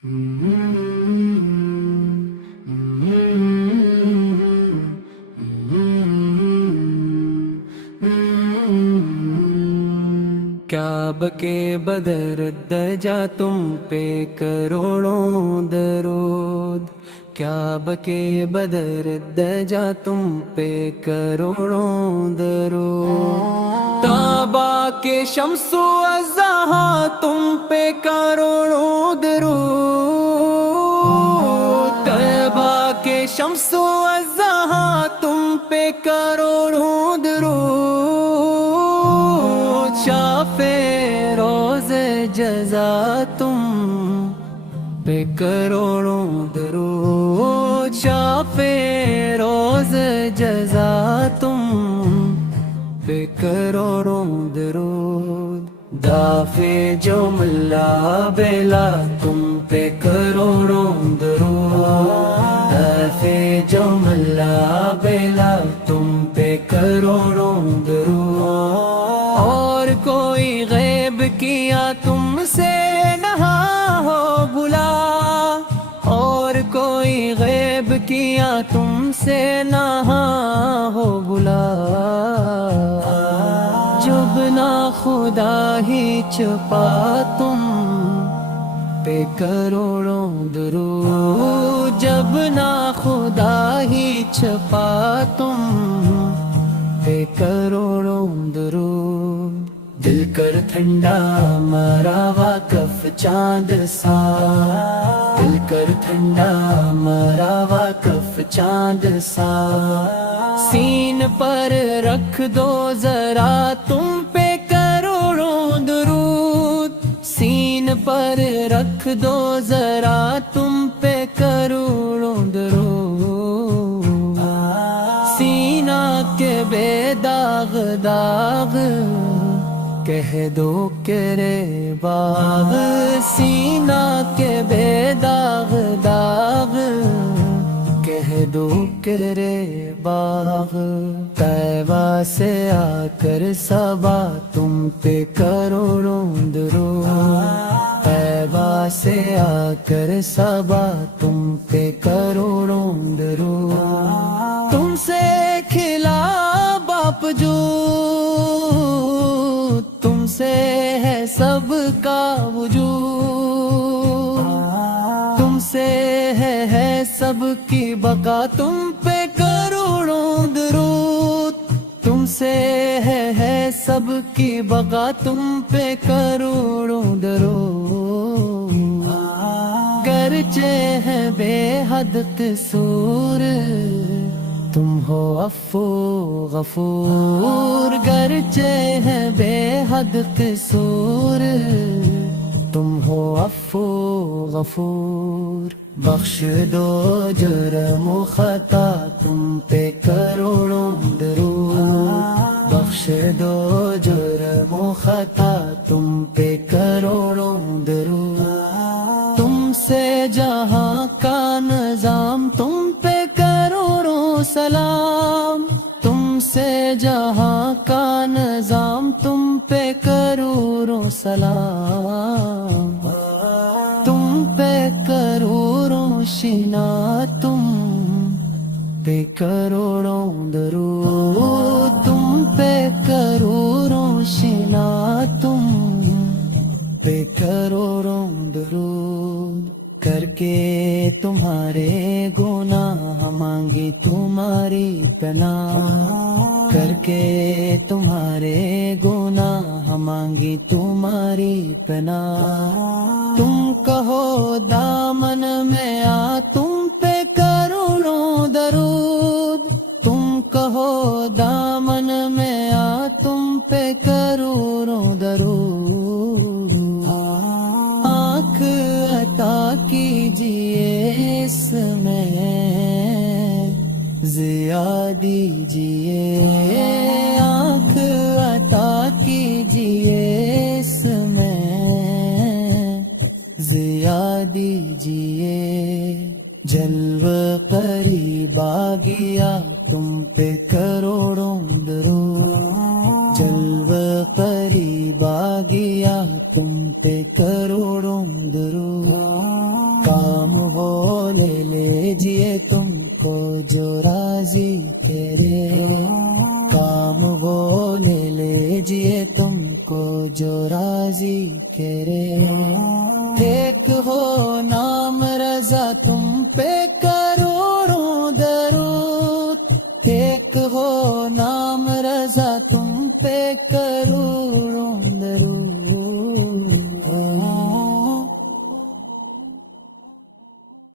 کعبہ کے بدر درجہ تم پہ کروڑوں درود، کعبہ کے بدر درجہ تم پہ کروڑوں درود، طیبہ کے شمس و اضحیٰ تم پہ کروڑوں درود، طیبہ کے شمس و اضحیٰ تم پہ کروڑوں درود، شافع روز جزا تم پہ کروڑوں درود، شافع روز جزا تم پہ کروڑوں درود، دافع جو ملا بیلا تم پہ کروڑوں درود، دافع جو ملا بیلا تم پہ کروڑوں درود، اور کوئی غیب کیا تم سے نہ ہو بلا، اور کوئی غیب کیا تم سے نہ ہو بلا، جب نہ خدا ہی چھپا تم پہ کروڑوں درود، جب نہ خدا ہی چھپا تم پہ کروڑوں درود، دل کر ٹھنڈا مرا واقف چاند سا، دل کر ٹھنڈا مرا واقف چاند سا، سین پر رکھ دو ذرا تم پہ کروڑوں درود، سین پر رکھ دو ذرا تم پہ کروڑوں درود، سینہ کے بے داغ داغ کہہ دو کہ رے باغ، سینہ کے بے داغ داغ کہہ دو کہ رے باغ، طیبہ سے آ کر صبا تم پہ کروڑوں درود، طیبہ سے آ کر صبا تم پہ کروڑوں درود، تم سے کھلا باپ جو تم سے ہے سب کا وجود، تم سے ہے سب کی بقا تم پہ کروڑوں درود، تم سے ہے سب کی بقا تم پہ کروڑوں درود، گرچہ ہے بے حد قصور تم ہو عفو غفور، گرچہ ہے بے حد قصور تم ہو عفو غفور، بخش دو جرم و خطا تم پہ کروڑوں درود، بخش دو جرم و خطا تم پہ کروڑوں درود، تم سے جہاں کا نظام تم پہ کروڑوں سلام، تم سے جہاں کا نظام تم پہ کروڑوں سلام، تم پہ کروڑوں شنا تم پہ کروڑوں درود، تم پہ کروڑوں شنا تم پہ کروڑوں درود، کر کے تمہارے گناہ مانگی تمہاری پناہ، کر کے تمہارے گناہ مانگی تمہاری پناہ، تم کہو دامن میں آ تم پہ کروڑوں درود، تم کہو دامن میں آ تم پہ کروڑوں درود، آنکھ عطا کیجئے اس میں ضیا دیجئے، آنکھ عطا کیجئے اس میں ضیا دیجئے، جلوہ قریب آ گیا تم پہ کروڑوں درود، جلوہ قریب آ گیا تم پہ کروڑوں درود، جو راضی کرے. ایک ہو نام رضا تم پہ کروڑوں درود. ایک ہو نام رضا تم پہ کروڑوں درود.